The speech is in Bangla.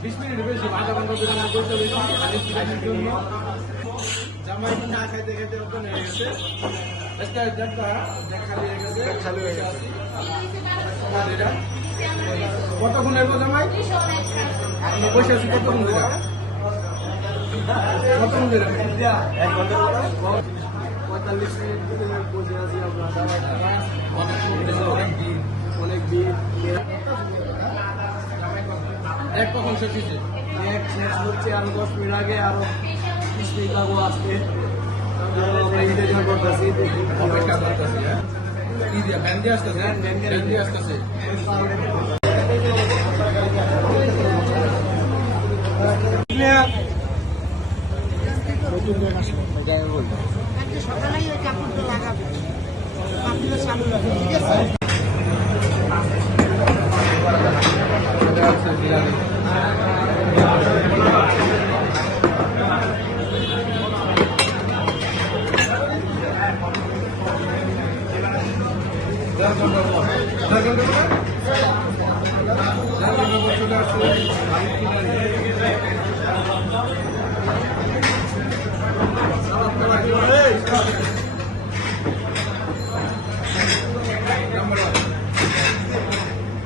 বিশ হয়ে গেছে কতক্ষণ এগো জামাই আপনি বসে আছি কতক্ষণ পঁয়তাল্লিশ মিনিট ধরে বসে আছি আপনার অনেক ভিড় এক কখন শেষ হয়েছে? এক শেষ হচ্ছে আরও দশ মিনিট আগে আরও বিশ মিনিট লাগবো আসতে আমরা ইন্তেজার করতেছি অপেক্ষা করতেছি হ্যাঁ। কি দিয়ে ভ্যান দিয়ে আসতেছে? ভ্যান দিয়ে আসতেছে। সকালেই ওই কাপড়টা লাগাবে আছে চলে আসছে brother.